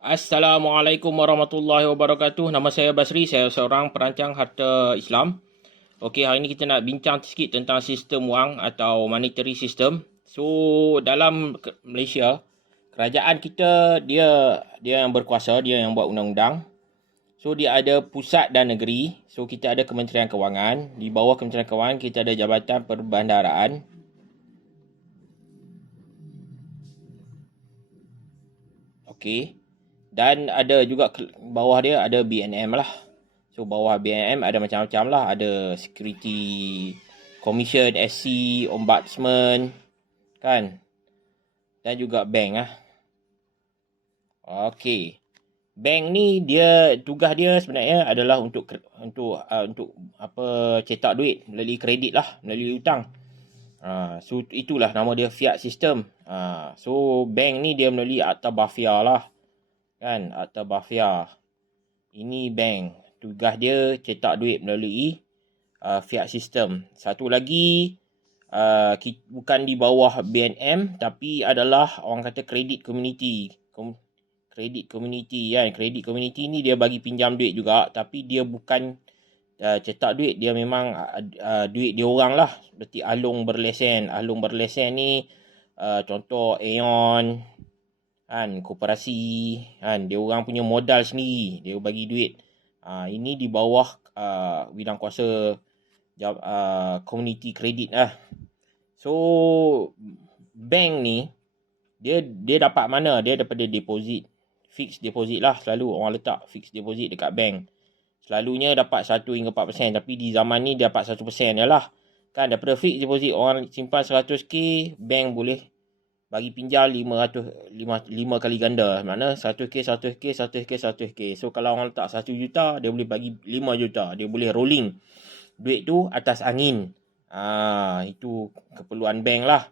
Assalamualaikum warahmatullahi wabarakatuh. Nama saya Basri, saya seorang perancang harta Islam. Okey, hari ini kita nak bincang sikit tentang sistem wang atau monetary system. So, dalam Malaysia, kerajaan kita dia yang berkuasa, dia yang buat undang-undang. So, dia ada pusat dan negeri. So, kita ada Kementerian Kewangan. Di bawah Kementerian Kewangan, kita ada Jabatan Perbandaraan. Okey. Dan ada juga bawah dia ada BNM lah. So bawah BNM ada macam-macam lah. Ada Security Commission, SC, Ombudsman, kan. Dan juga bank lah. Okey. Bank ni tugas dia sebenarnya adalah untuk apa cetak duit melalui kredit lah, melalui hutang. So itulah nama dia fiat system. So bank ni dia melalui Akta Bafia lah. Kan, Akta Bafia. Ini bank. Tugas dia cetak duit melalui fiat system. Satu lagi, bukan di bawah BNM, tapi adalah orang kata credit community. Credit community kan. Credit community ni dia bagi pinjam duit juga, tapi dia bukan cetak duit. Dia memang duit dia orang lah. Seperti Alung Berlesen. Alung Berlesen ni contoh Aeon, kan, koperasi, kan, dia orang punya modal sendiri, dia bagi duit. Ini di bawah bidang kuasa community credit lah. So bank ni dia dapat mana? Dia daripada deposit, fixed deposit lah. Selalu orang letak fixed deposit dekat bank. Selalunya dapat 1 hingga 4%, tapi di zaman ni dia dapat 1% je lah. Kan, daripada fixed deposit orang simpan 100k, bank boleh bagi pinjam 5 kali ganda. Mana 100k, 100k, 100k, 100k. So kalau orang letak 1 juta, dia boleh bagi 5 juta. Dia boleh rolling duit tu atas angin. Itu keperluan bank lah.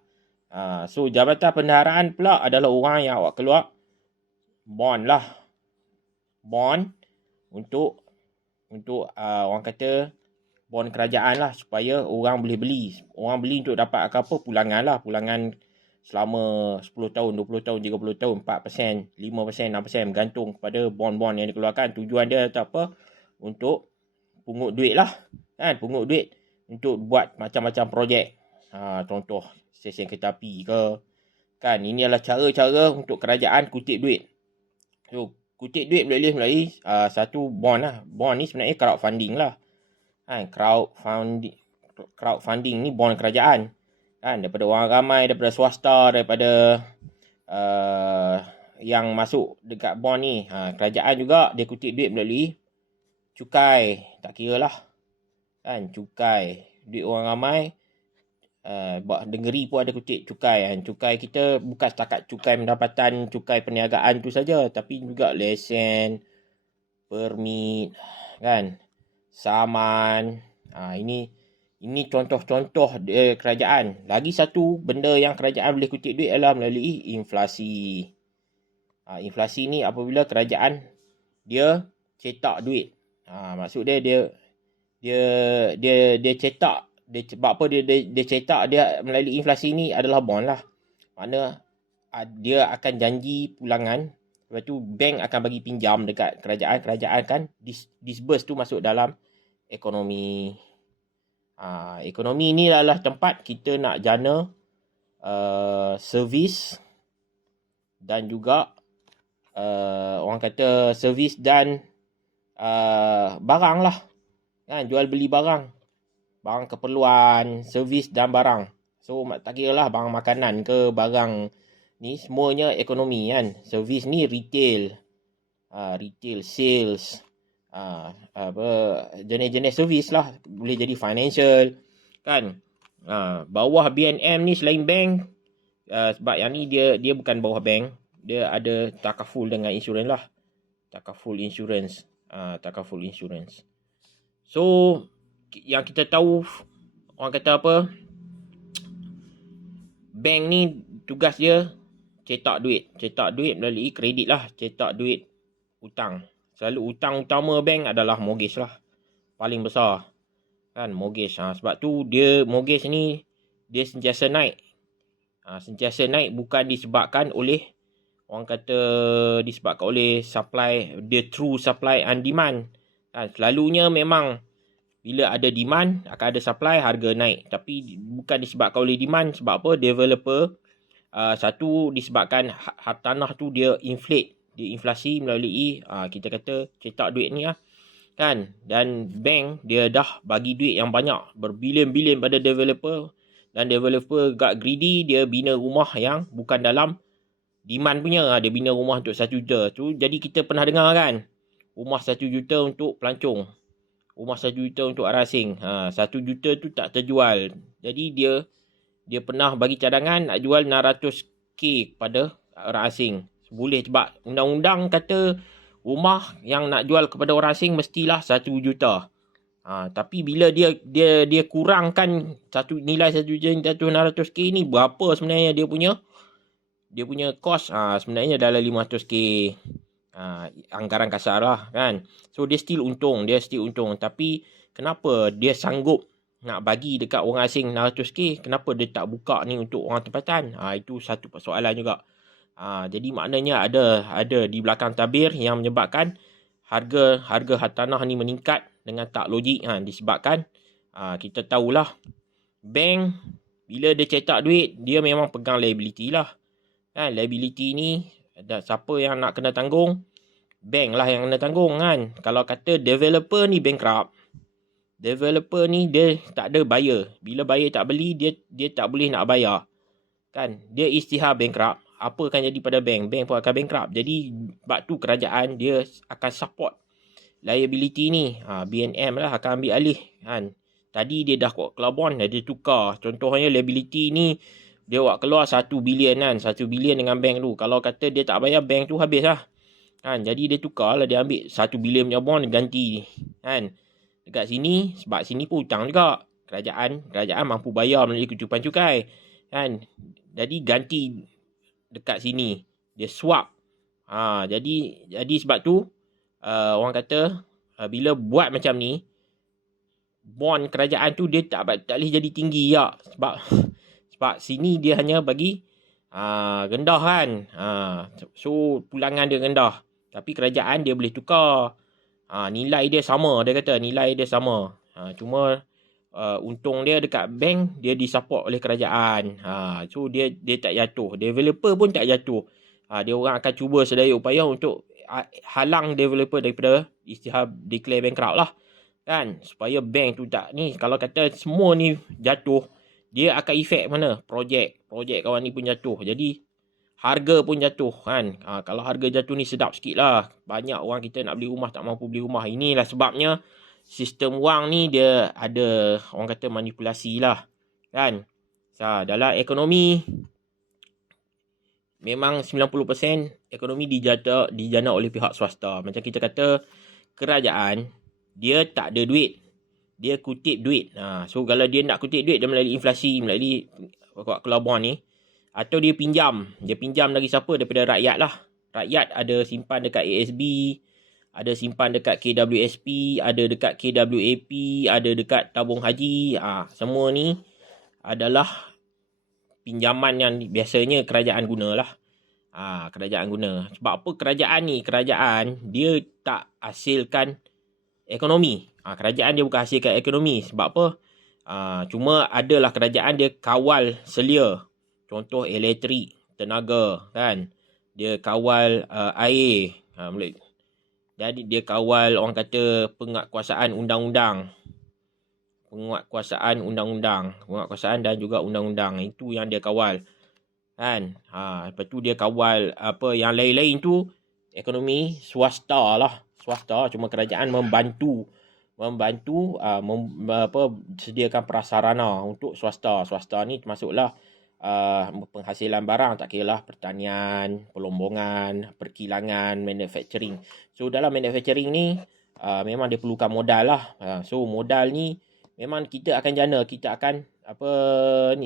So Jabatan Perbendaharaan pula adalah orang yang awak keluar bond lah. Bond untuk orang kata bond kerajaan lah, supaya orang boleh beli. Orang beli untuk dapat apa? Pulangan lah. Pulangan selama 10 tahun, 20 tahun, 30 tahun, 4%, 5%, 6%, bergantung kepada bond-bond yang dikeluarkan. Tujuan dia tak apa? Untuk pungut duit lah. Kan? Pungut duit untuk buat macam-macam projek. Contoh, stesen kereta api ke. Kan? Ini adalah cara-cara untuk kerajaan kutip duit. So, kutip duit melalui satu bond lah. Bond ni sebenarnya crowdfunding lah. Kan? Crowdfunding ni bond kerajaan. Kan, daripada orang ramai, daripada swasta, daripada yang masuk dekat bond ni. Kerajaan juga dia kutip duit melalui cukai, tak kira lah. Kan, cukai, duit orang ramai. Negeri pun ada kutip cukai kan. Cukai kita bukan setakat cukai pendapatan, cukai perniagaan tu saja, tapi juga lesen, permit, kan, saman. Ini contoh-contoh kerajaan. Lagi satu benda yang kerajaan boleh kutip duit adalah melalui inflasi. Inflasi ni apabila kerajaan dia cetak duit. Maksud dia cetak. Sebab apa dia cetak dia melalui inflasi ni adalah bond lah. Mana dia akan janji pulangan. Lepas tu bank akan bagi pinjam dekat kerajaan. Kerajaan akan disburse tu masuk dalam ekonomi. Ekonomi ni adalah tempat kita nak jana servis dan juga orang kata servis dan barang lah. Kan, jual beli barang keperluan, servis dan barang. So tak kira lah barang makanan ke barang ni, semuanya ekonomi kan. Servis ni retail, retail sales, jenis-jenis servis lah. Boleh jadi financial kan. Bawah BNM ni selain bank, sebab yang ni dia bukan bawah bank, dia ada takaful dengan insurans lah. Takaful insurance. So yang kita tahu, orang kata apa, bank ni tugas dia cetak duit melalui kredit lah. Cetak duit hutang. Selalu hutang utama bank adalah mortgage lah. Paling besar. Kan, mortgage. Sebab tu mortgage ni dia sentiasa naik. Sentiasa naik bukan disebabkan oleh orang kata disebabkan oleh supply, the true supply and demand. Selalunya memang bila ada demand akan ada supply, harga naik. Tapi bukan disebabkan oleh demand. Sebab apa? Developer, satu disebabkan tanah tu dia inflate, dia inflasi melalui kita kata cetak duit ni lah. Kan? Dan bank dia dah bagi duit yang banyak, berbilion-bilion pada developer, dan developer got greedy, dia bina rumah yang bukan dalam demand punya. Dia bina rumah untuk 1 juta tu. Jadi kita pernah dengar kan, rumah 1 juta untuk pelancong, rumah 1 juta untuk orang asing. 1 juta tu tak terjual. Jadi dia pernah bagi cadangan nak jual 600k kepada orang asing. Boleh, sebab undang-undang kata rumah yang nak jual kepada orang asing mestilah 1 juta. Tapi bila dia kurangkan nilai 1 juta 600k ni, berapa sebenarnya dia punya kos? Sebenarnya dalam 500k. Anggaran kasar lah kan. So dia still untung. Tapi kenapa dia sanggup nak bagi dekat orang asing 600k, kenapa dia tak buka ni untuk orang tempatan? Itu satu persoalan juga. Jadi maknanya ada di belakang tabir yang menyebabkan harga tanah ni meningkat dengan tak logik. Disebabkan kita tahulah, bank bila dia cetak duit, dia memang pegang liability lah. Liability ni siapa yang nak kena tanggung? Bank lah yang kena tanggung kan. Kalau kata developer ni bankrupt, developer ni dia tak ada buyer. Bila buyer tak beli, dia tak boleh nak bayar. Kan? Dia isytihar bankrupt. Apa akan jadi pada bank? Bank pun akan bankrupt. Jadi sebab tu kerajaan dia akan support liability ni. BNM lah akan ambil alih kan. Tadi dia dah keluar bond, dia tukar. Contohnya liability ni dia buat keluar 1 bilion kan. 1 bilion dengan bank tu. Kalau kata dia tak bayar, bank tu habis lah. Kan? Jadi dia tukar lah, dia ambil 1 bilion punya bond, ganti kan. Dekat sini, sebab sini pun hutang juga. Kerajaan mampu bayar melalui kecukupan cukai kan. Jadi ganti dekat sini, dia swap. Jadi sebab tu orang kata bila buat macam ni, bond kerajaan tu dia tak boleh jadi tinggi ya. Sebab sini dia hanya bagi rendah kan. So pulangan dia rendah. Tapi kerajaan dia boleh tukar. Nilai dia sama, dia kata nilai dia sama. Cuma untung dia dekat bank, dia disupport oleh kerajaan. So dia tak jatuh. Developer pun tak jatuh. Dia orang akan cuba sedaya upaya untuk halang developer daripada isytihar declare bankrupt lah. Kan? Supaya bank tu tak ni. Kalau kata semua ni jatuh, dia akan efek mana? Projek kawan ni pun jatuh. Jadi harga pun jatuh kan. Kalau harga jatuh ni sedap sikit lah. Banyak orang kita nak beli rumah tak mampu beli rumah. Inilah sebabnya sistem wang ni dia ada orang kata manipulasi lah kan. Dalam ekonomi memang 90% ekonomi dijana oleh pihak swasta. Macam kita kata kerajaan dia tak ada duit, dia kutip duit. So kalau dia nak kutip duit, dia melalui inflasi, melalui keluar bond ni. Atau dia pinjam dari siapa? Daripada rakyat lah. Rakyat ada simpan dekat ASB, ada simpan dekat KWSP, ada dekat KWAP, ada dekat tabung haji. Semua ni adalah pinjaman yang biasanya kerajaan gunalah. Kerajaan guna. Sebab apa kerajaan ni? Kerajaan dia tak hasilkan ekonomi. Kerajaan dia bukan hasilkan ekonomi. Sebab apa? Cuma adalah kerajaan dia kawal selia. Contoh elektrik, tenaga kan. Dia kawal air. Jadi dia kawal orang kata penguatkuasaan undang-undang. Penguatkuasaan dan juga undang-undang. Itu yang dia kawal. Kan? Lepas tu dia kawal apa yang lain-lain tu ekonomi swasta lah. Swasta, cuma kerajaan membantu sediakan prasarana untuk swasta. Swasta ni termasuklah penghasilan barang, tak kira lah pertanian, pelombongan, perkilangan, manufacturing. So dalam manufacturing ni memang dia perlukan modal lah. So modal ni memang kita akan jana, kita akan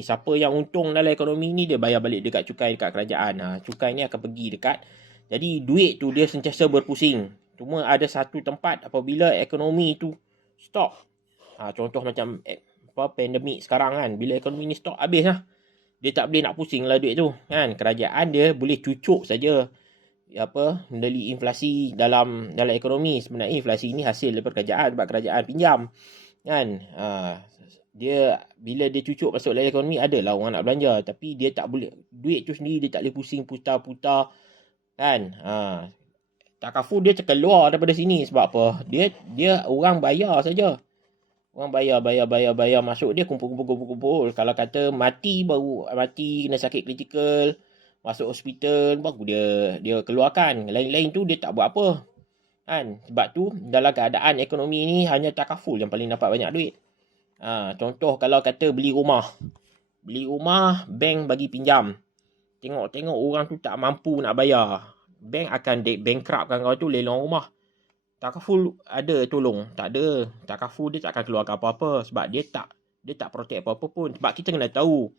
siapa yang untung dalam ekonomi ni dia bayar balik dekat cukai dekat kerajaan. Cukai ni akan pergi dekat, jadi duit tu dia sentiasa berpusing. Cuma ada satu tempat apabila ekonomi tu stop. Contoh macam pandemik sekarang kan, bila ekonomi ni stop, habis lah. dia tak boleh nak pusing lah duit tu kan. Kerajaan dia boleh cucuk saja mendelik inflasi dalam ekonomi. Sebenarnya inflasi ni hasil daripada kerajaan sebab kerajaan pinjam kan. Dia bila dia cucuk masuk dalam ekonomi, adalah orang nak belanja, tapi dia tak boleh, duit tu sendiri dia tak boleh pusing putar-putar kan. Takaful dia terkeluar daripada sini sebab apa? Dia orang bayar saja. Orang bayar masuk, dia kumpul. Kalau kata mati, baru mati, kena sakit kritikal, masuk hospital, baru dia keluarkan. Lain-lain tu dia tak buat apa kan. Sebab tu dalam keadaan ekonomi ni hanya takaful yang paling dapat banyak duit. Contoh kalau kata beli rumah, bank bagi pinjam, tengok orang tu tak mampu nak bayar, bank akan bankruptkan kau tu, lelong rumah. Takaful ada tolong? Tak ada. Takaful dia tak akan keluarkan apa-apa sebab dia tak protect apa-apa pun. Sebab kita kena tahu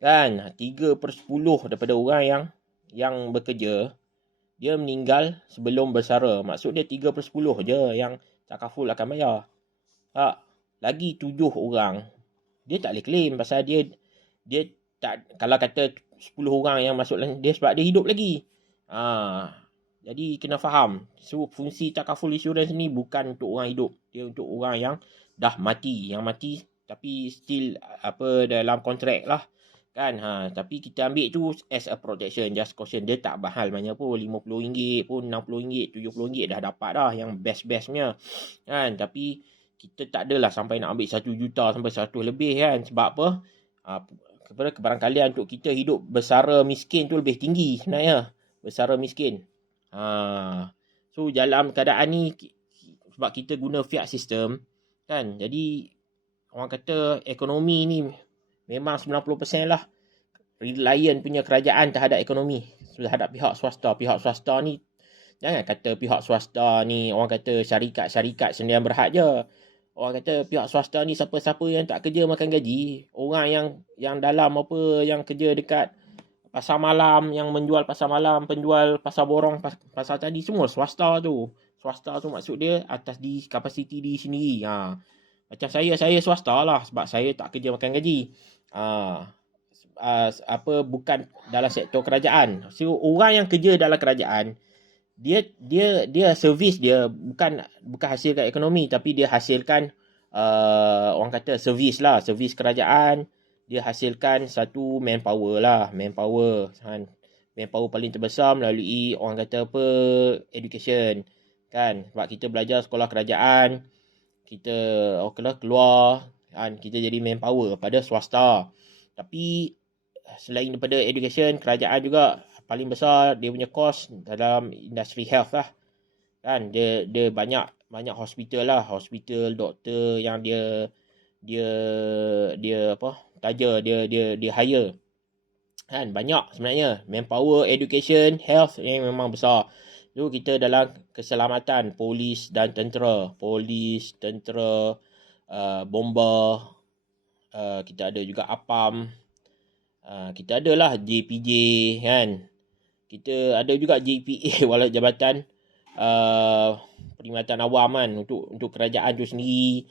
kan, 3/10 daripada orang yang bekerja, dia meninggal sebelum bersara. Maksud dia 3/10 je yang takaful akan bayar. Lagi 7 orang dia tak boleh claim pasal dia tak, kalau kata 10 orang yang masuk dia sebab dia hidup lagi. Jadi kena faham. So fungsi takaful insurance ni bukan untuk orang hidup, dia untuk orang yang dah mati, tapi still dalam kontrak lah kan. Tapi kita ambil tu as a protection, just caution. Dia tak mahal banyak pun, RM50 pun, RM60, RM70 dah dapat dah yang best-bestnya kan. Tapi kita tak adalah sampai nak ambil 1 juta sampai 100 lebih kan. Sebab apa? Kebarangkalian untuk kita hidup bersara miskin tu lebih tinggi sebenarnya, bersara miskin. So dalam keadaan ni, sebab kita guna fiat system kan, jadi orang kata ekonomi ni memang 90% lah reliant punya kerajaan terhadap ekonomi, terhadap pihak swasta. Pihak swasta ni, jangan kata pihak swasta ni orang kata syarikat sendirian berhad je. Orang kata pihak swasta ni siapa-siapa yang tak kerja makan gaji. Orang yang dalam yang kerja dekat pasar malam, yang menjual pasar malam, penjual pasar borong, pasar tadi, semua swasta tu. Swasta tu maksud dia atas di kapasiti di sendiri. Macam saya swasta lah sebab saya tak kerja makan gaji. Bukan dalam sektor kerajaan. So orang yang kerja dalam kerajaan, dia servis dia bukan hasilkan ekonomi, tapi dia hasilkan orang kata servis kerajaan. Dia hasilkan satu manpower kan. Manpower paling terbesar melalui orang kata education kan. Sebab kita belajar sekolah kerajaan, kita keluar kan, kita jadi manpower pada swasta. Tapi selain daripada education, kerajaan juga paling besar dia punya cost dalam industri health lah kan. Dia banyak hospital, doktor yang dia hire kan. Banyak sebenarnya manpower, education, health yang memang besar. So kita dalam keselamatan, polis, tentera, bomba, kita ada juga APAM, kita adalah JPJ kan. Kita ada juga JPA walau Jabatan Perkhidmatan Awam kan, untuk kerajaan tu sendiri.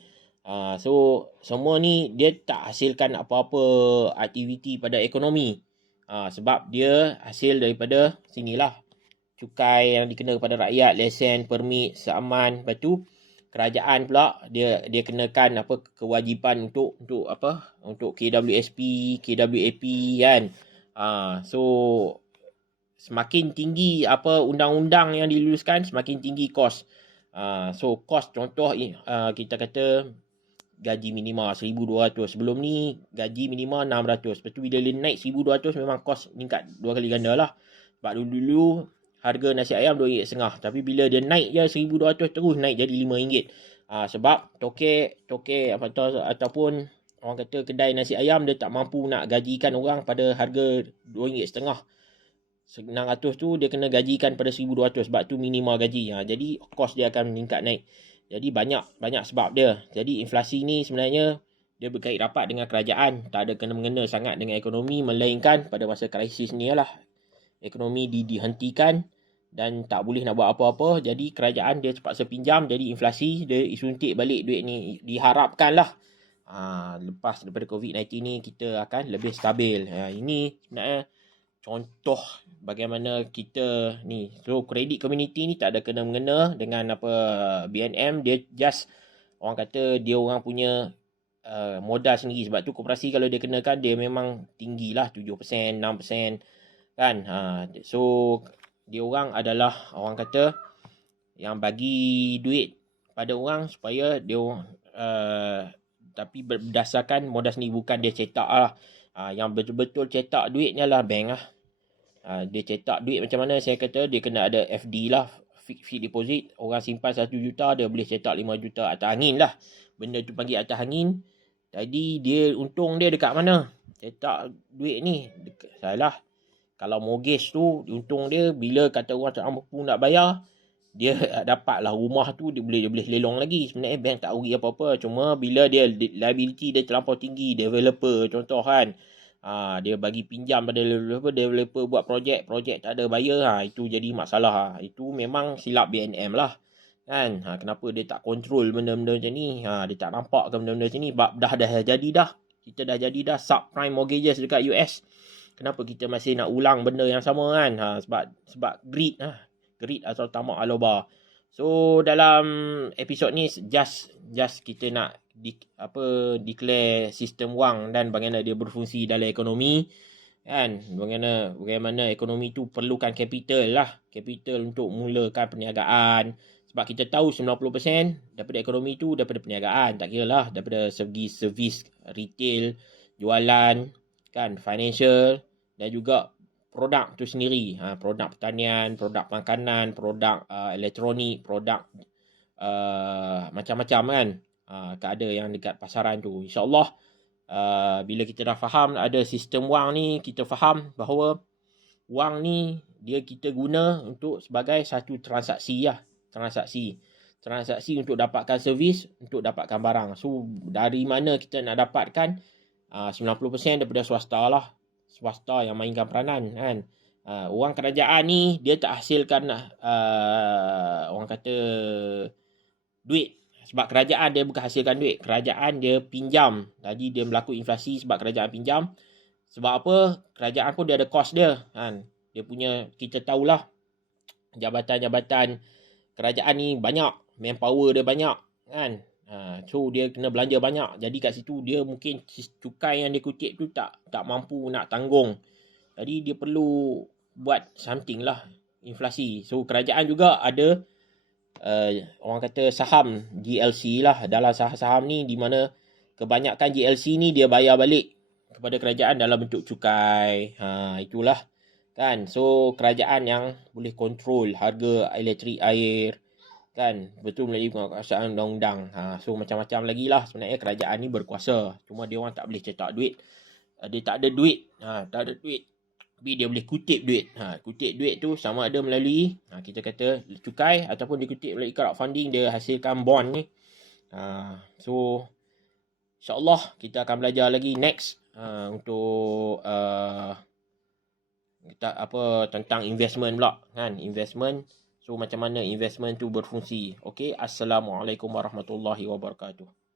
So semua ni dia tak hasilkan apa-apa aktiviti pada ekonomi. Sebab dia hasil daripada sinilah, cukai yang dikena kepada rakyat, lesen, permit, seaman. Lepas tu kerajaan pula dia kenakan kewajipan untuk KWSP, KWAP kan. So semakin tinggi undang-undang yang diluluskan, semakin tinggi kos. So kos, contoh kita kata gaji minima 1,200. Sebelum ni gaji minima 600. Lepas tu bila dia naik 1,200, memang kos meningkat 2 kali ganda lah. Sebab dulu harga nasi ayam RM2.5. Tapi bila dia naik je 1,200, terus naik jadi RM5. Sebab tokek ataupun orang kata kedai nasi ayam, dia tak mampu nak gajikan orang pada harga RM2.5. 600 tu dia kena gajikan pada 1,200 sebab tu minima gaji. Jadi kos dia akan meningkat naik. Jadi banyak sebab dia. Jadi inflasi ni sebenarnya dia berkait rapat dengan kerajaan, tak ada kena-mengena sangat dengan ekonomi, melainkan pada masa krisis ni lah ekonomi dihentikan dan tak boleh nak buat apa-apa. Jadi kerajaan dia terpaksa pinjam, jadi inflasi, dia suntik balik duit ni, diharapkan lah lepas daripada COVID-19 ni kita akan lebih stabil. Ini sebenarnya contoh bagaimana kita ni. So kredit community ni tak ada kena-mengena dengan apa BNM. Dia just orang kata dia orang punya modal sendiri. Sebab tu koperasi kalau dia kenakan dia memang tinggi lah 7%, 6% kan. So dia orang adalah orang kata yang bagi duit pada orang supaya dia tapi berdasarkan modal sendiri, bukan dia cetak lah. Yang betul-betul cetak duit ni adalah bank lah. Dia cetak duit macam mana, saya kata dia kena ada FD lah, fixed deposit. Orang simpan 1 juta, dia boleh cetak 5 juta atas angin lah. Benda tu panggil atas angin. Jadi dia untung dia dekat mana? Cetak duit ni salah. Kalau mortgage tu untung dia bila kata orang tak mampu nak bayar, dia dapatlah rumah tu, dia boleh lelong lagi. Sebenarnya bank tak rugi apa-apa. Cuma bila dia liability dia terlampau tinggi, developer contoh kan, dia bagi pinjam pada developer buat projek tak ada bayar, itu jadi masalah. Itu memang silap BNM lah kan. Kenapa dia tak kontrol benda-benda macam ni? Dia tak nampak ke benda-benda macam ni? Sebab dah jadi dah. Kita dah jadi dah subprime mortgages dekat US. Kenapa kita masih nak ulang benda yang sama kan? Sebab greed greed atau tamak aloba. So dalam episod ni just kita nak declare sistem wang dan bagaimana dia berfungsi dalam ekonomi kan. Bagaimana ekonomi tu perlukan capital untuk mulakan perniagaan. Sebab kita tahu 90% daripada ekonomi tu daripada perniagaan, tak kira lah daripada segi servis retail, jualan kan, financial dan juga produk tu sendiri. Produk pertanian, produk makanan, produk elektronik, produk macam-macam kan. Ada yang dekat pasaran tu. InsyaAllah bila kita dah faham ada sistem wang ni, kita faham bahawa wang ni dia kita guna untuk sebagai satu transaksi untuk dapatkan servis, untuk dapatkan barang. So dari mana kita nak dapatkan? 90% daripada swasta lah. Swasta yang mainkan peranan kan. Orang kerajaan ni dia tak hasilkan orang kata duit. Sebab kerajaan dia bukan hasilkan duit. Kerajaan dia pinjam. Jadi dia berlaku inflasi sebab kerajaan pinjam. Sebab apa? Kerajaan pun dia ada kos dia kan. Dia punya, kita tahulah jabatan-jabatan kerajaan ni banyak, manpower dia banyak kan. So dia kena belanja banyak. Jadi kat situ dia mungkin cukai yang dia kutip tu tak mampu nak tanggung. Jadi dia perlu buat something lah, inflasi. So kerajaan juga ada orang kata saham GLC lah. Dalam saham ni di mana kebanyakan GLC ni dia bayar balik kepada kerajaan dalam bentuk cukai. Itulah kan. So kerajaan yang boleh kontrol harga elektrik, air kan, betul melalui penguasaan undang-undang. So macam-macam lagi lah sebenarnya kerajaan ni berkuasa. Cuma dia orang tak boleh cetak duit. Dia tak ada duit. Tapi dia boleh kutip duit. Kutip duit tu sama ada melalui kita kata cukai ataupun dikutip melalui crowdfunding, dia hasilkan bond ni. So insyaAllah kita akan belajar lagi next untuk tentang investment pula kan. Investment. So macam mana investment tu berfungsi. Okay. Assalamualaikum warahmatullahi wabarakatuh.